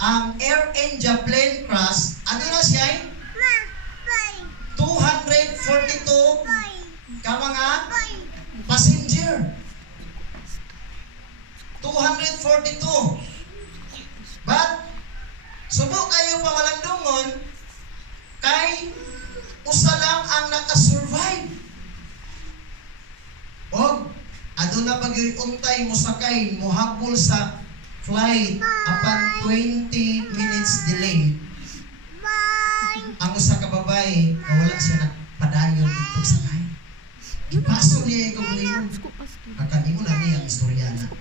ang Air India plane crash, ano na siya? 242 ka mga passenger. 242. But, subok kayo pamalandungon, kay usa lang ang nakasurvive. O, aduna pag-untay mo sakay, muhabol sa flight apan 20 minutes delay. Ang usa ka babay, wala siya nagpadayon dito sa kay. Ipaso niya yung kubulingon. Kakanimo na niya ang istorya na.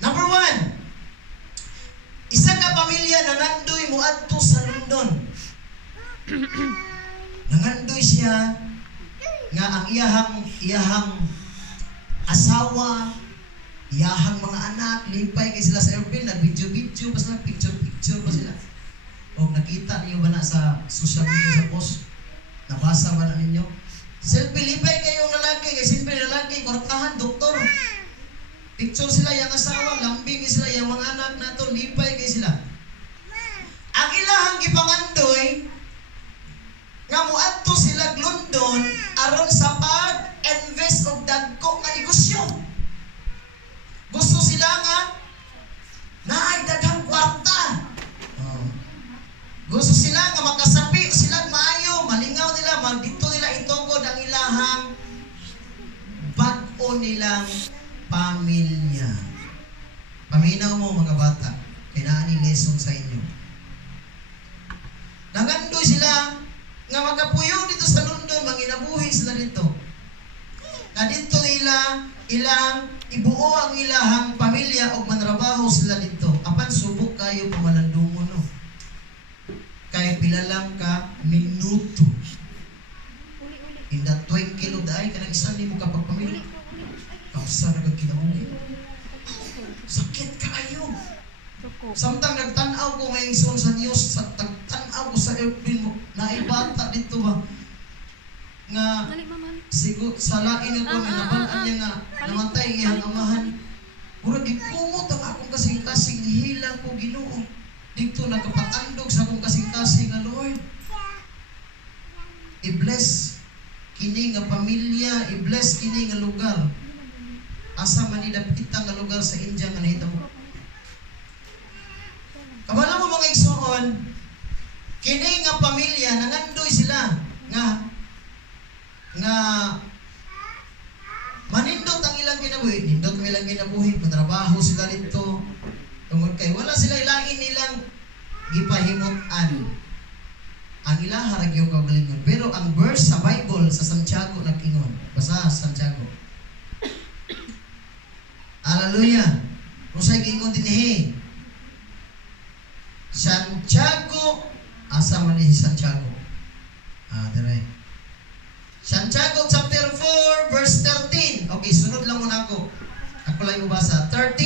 Number 1, isa ka pamilya na nandoy mo adto sa London. Nangandoy siya nga ang iyahang asawa, iyahang mga anak, lipay kay sila sa airplane, nag-video-video, basta picture-picture pa sila. O nakita niyo ba na sa social media sa post? Nabasa ba na ninyo? Selfie, lipay kayong lalaki, kay simple lalaki, kortahan, doktor. Picture sila, yung asawa, lambing sila, yung mga anak nato, lipay kay sila. Ang ilahang gipangandoy, nga muadto sila London aron sa pag-invest og dagko nga negosyo. Gusto sila nga naay daghang kwarta. Gusto sila nga makasapi sila maayo, malingaw nila, magdito nila itungkod ang ilahang bag-o nilang pamilya. Paminaw mo mga bata, kailangan ni lesson sa inyo. Nagandoy sila nga magapuyong dito sa London, manginabuhi sila dito. Na dito nila, ilang ibuo ang ilahang pamilya o manrabaho sila dito. Apan subok kayo pamalandungon, no? Kaya pila lang ka minuto. In that 20 kilo daay, kanang isang ni mo kapag pamilya. Kausa na kagkinauli. Sakit kayo. Samtang nagtanaw ko ngayong son sa news, nagtanaw ko sa airplane mo, naibata dito ba? Nga, siguro, salain ko, nabalaan niya nga, namatay iyang amahan. Mura, di kumot ang akong kasing-kasing, hilang ko Ginoo. Dito, nagkapatandog sa akong kasing-kasing nga Lord. I-bless kini nga pamilya, i-bless kini nga lugar. Asa manidap kita nga lugar sa India nga nahita mo. Kabala mo mga igsoon, kini nga pamilya, nangandoy sila, nga manindot ang ilang kinabuhi, nindot ang ilang kinabuhi, matrabaho sila dito, tungod kay wala sila ilain nilang gipahimutan. Ang ilaha ra gyud kaugalingon. Pero ang verse sa Bible sa Santiago nag-ingon. Basa Santiago. Hallelujah. Usay gingon dinhi. Santiago, asa man ni Santiago? Dire. Santiago chapter 4 verse 13. Okay, sunod lang muna ako. Ako lang ibasa. 13.